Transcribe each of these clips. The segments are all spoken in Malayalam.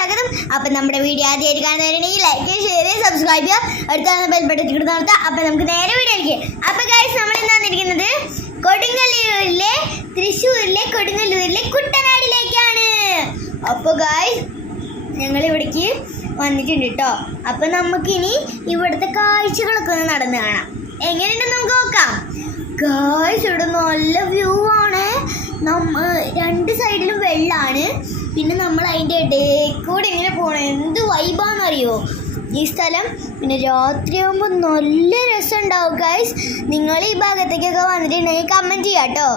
സ്വാഗതം. അപ്പം നമ്മുടെ വീഡിയോ ആദ്യമായിട്ട് കാണുന്നവരുണ്ടെങ്കിൽ ലൈക്ക് ഷെയർ സബ്സ്ക്രൈബ് ചെയ്യുക. അടുത്താണ് ബെൽ ബട്ടൺ നടത്തുക. അപ്പം നമുക്ക് നേരെ വീഡിയോയിലേക്ക്. അപ്പം ഗൈസ് നമ്മൾ ഇന്ന് വന്നിരിക്കുന്നത് കൊടുങ്ങല്ലൂരിലെ തൃശ്ശൂരിലെ കൊടുങ്ങല്ലൂരിലെ കുട്ടനാടിലേക്കാണ്. അപ്പോൾ ഗൈസ് ഞങ്ങൾ ഇവിടേക്ക് വന്നിട്ടുണ്ട് കേട്ടോ. അപ്പം നമുക്കിനി ഇവിടുത്തെ കാഴ്ചകളൊക്കെ ഒന്ന് നടന്ന് കാണാം. എങ്ങനെയുണ്ടെന്ന് നമുക്ക് നോക്കാം. ഗൈസ് ഇവിടെ നല്ല വ്യൂ ആണ്. രണ്ട് സൈഡിലും വെള്ളമാണ്. പിന്നെ നമ്മൾ അതിൻ്റെ ഇടയിൽ കൂടെ ഇങ്ങനെ പോകണം. എന്ത് വൈബാണെന്നറിയോ ഈ സ്ഥലം. പിന്നെ രാത്രിയാകുമ്പോൾ നല്ല രസം ഉണ്ടാവും ഗൈസ്. നിങ്ങൾ ഈ ഭാഗത്തേക്കൊക്കെ വന്നിട്ടുണ്ടെങ്കിൽ കമൻറ്റ് ചെയ്യാം കേട്ടോ.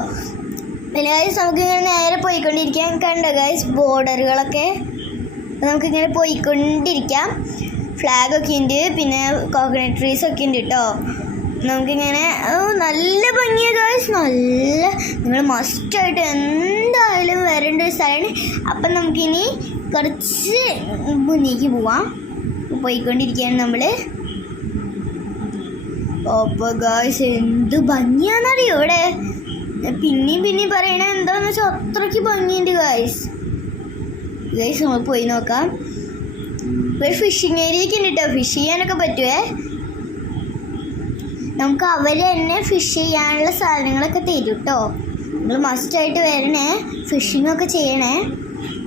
പിന്നെ ഗൈസ് നമുക്കിങ്ങനെ നേരെ പോയിക്കൊണ്ടിരിക്കാൻ കണ്ടോ ഗൈസ് ബോർഡറുകളൊക്കെ. നമുക്കിങ്ങനെ പോയിക്കൊണ്ടിരിക്കാം. ഫ്ലാഗൊക്കെ ഉണ്ട്, പിന്നെ കോക്കനട്ട് ട്രീസൊക്കെ ഉണ്ട് കേട്ടോ. നമുക്കിങ്ങനെ നല്ല ഭംഗിയാണ് ഗൈസ്. നല്ല നിങ്ങൾ മസ്റ്റായിട്ട് എന്തായാലും വരേണ്ട ഒരു സ്ഥലമാണ്. അപ്പം നമുക്കിനി കുറച്ച് മുന്നേക്ക് പോവാം. പോയിക്കൊണ്ടിരിക്കുകയാണ് നമ്മൾ. അപ്പോൾ ഗൈസ് എന്ത് ഭംഗിയാണെന്നറിയോ ഇവിടെ. പിന്നെയും പറയണേ എന്താണെന്ന് വെച്ചാൽ അത്രയ്ക്ക് ഭംഗിയുണ്ട് ഗൈസ്. നമ്മൾ പോയി നോക്കാം. ഒരു ഫിഷിങ് ഏരിയയൊക്കെ ഉണ്ട് കേട്ടോ. ഫിഷ് ചെയ്യാനൊക്കെ പറ്റുമേ. നമുക്ക് അവർ തന്നെ ഫിഷ് ചെയ്യാനുള്ള സാധനങ്ങളൊക്കെ തരും കേട്ടോ. നിങ്ങൾ മസ്റ്റായിട്ട് വരണേ, ഫിഷിങ്ങൊക്കെ ചെയ്യണേ.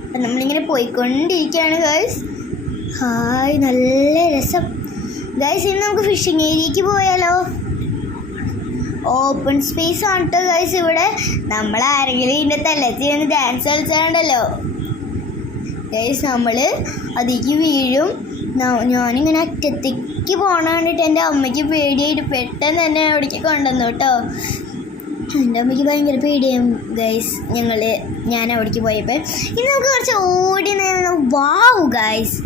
അപ്പം നമ്മളിങ്ങനെ പോയിക്കൊണ്ടിരിക്കുകയാണ് ഗൈസ്. ഹായ് നല്ല രസം ഗൈസ്. ഇനി നമുക്ക് ഫിഷിങ് ഏരിയക്ക് പോയാലോ. ഓപ്പൺ സ്പേസ് ആണ് കേട്ടോ ഗൈസ് ഇവിടെ. നമ്മളാരെങ്കിലും ഇതിൻ്റെ തലത്തിൽ നിന്ന് ഡാൻസ് കളിച്ചാലുണ്ടല്ലോ ഗൈസ് നമ്മൾ അതിലേക്ക് വീഴും. ഞാനിങ്ങനെ അറ്റത്തേക്ക് പോകണ കണ്ടിട്ട് എൻ്റെ അമ്മയ്ക്ക് പേടിയായിട്ട് പെട്ടെന്ന് തന്നെ അവിടേക്ക് കൊണ്ടുവന്നു കേട്ടോ. എൻ്റെ അമ്മയ്ക്ക് ഭയങ്കര പേടിയായും ഗൈസ് ഞാൻ അവിടേക്ക് പോയപ്പോൾ. ഇനി നമുക്ക് കുറച്ച് ഓടി വാവ് ഗൈസ്.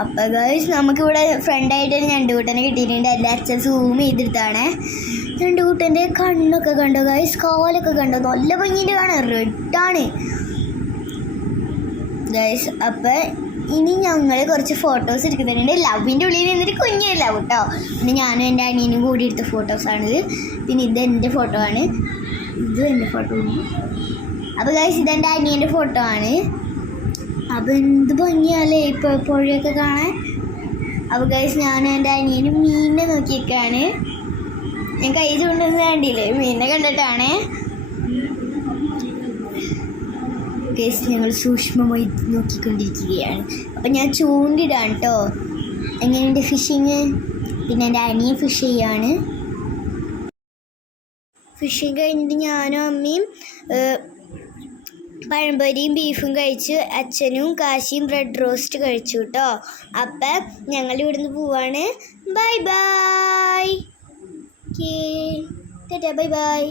അപ്പോൾ ഗൈസ് നമുക്കിവിടെ ഫ്രണ്ടായിട്ട് ഞണ്ടുകൂട്ടനെ കിട്ടിയിട്ടുണ്ട്. എൻ്റെ അച്ഛൻ സൂം ചെയ്തെടുത്താണ്. ഞണ്ടുകൂട്ടൻ്റെ കണ്ണൊക്കെ കണ്ടോ ഗൈസ്, കാലൊക്കെ കണ്ടോ, നല്ല ഭംഗിൻ്റെ കാണാൻ. റെഡാണ് ഗൈസ്. അപ്പം ഇനി ഞങ്ങൾ കുറച്ച് ഫോട്ടോസ് എടുക്കുന്നുണ്ട്. ലവിൻ്റെ ഉള്ളിൽ നിന്നിട്ട് കുഞ്ഞു ലവ് കേട്ടോ. പിന്നെ ഞാനും എൻ്റെ അനിയനും കൂടി എടുത്ത ഫോട്ടോസാണിത്. പിന്നെ ഇത് എൻ്റെ ഫോട്ടോ ആണ്. ഇതും എൻ്റെ ഫോട്ടോ ആണ്. അപ്പോൾ ഗൈസ് ഇതെൻ്റെ അനിയൻ്റെ ഫോട്ടോ ആണ്. അപ്പോൾ എന്ത് ഭംഗിയാലേ ഇപ്പോൾ പുഴയൊക്കെ കാണാൻ. അപ്പോൾ ഗൈസ് ഞാനും എൻ്റെ അനിയനും മീനിനെ നോക്കിയേക്കാണ്. ഞാൻ കൈ ചൂണ്ടെന്ന് കണ്ടില്ലേ, മീനിനെ കണ്ടിട്ടാണ് ഗൈസ്. ഞങ്ങൾ സൂക്ഷ്മമായി നോക്കിക്കൊണ്ടിരിക്കുകയാണ്. അപ്പം ഞാൻ ചൂണ്ടിടാണ് കേട്ടോ. എങ്ങനെയുണ്ട് ഫിഷിങ്. പിന്നെ എൻ്റെ അനിയൻ ഫിഷ് ചെയ്യാണ്. ഫിഷിങ് കഴിഞ്ഞിട്ട് ഞാനും അമ്മയും പഴംപൊരിയും ബീഫും കഴിച്ചു. അച്ഛനും കാശിയും ബ്രെഡ് റോസ്റ്റ് കഴിച്ചു കേട്ടോ. അപ്പം ഞങ്ങൾ ഇവിടുന്ന് പോവാണ്. Bye bye. Bye bye.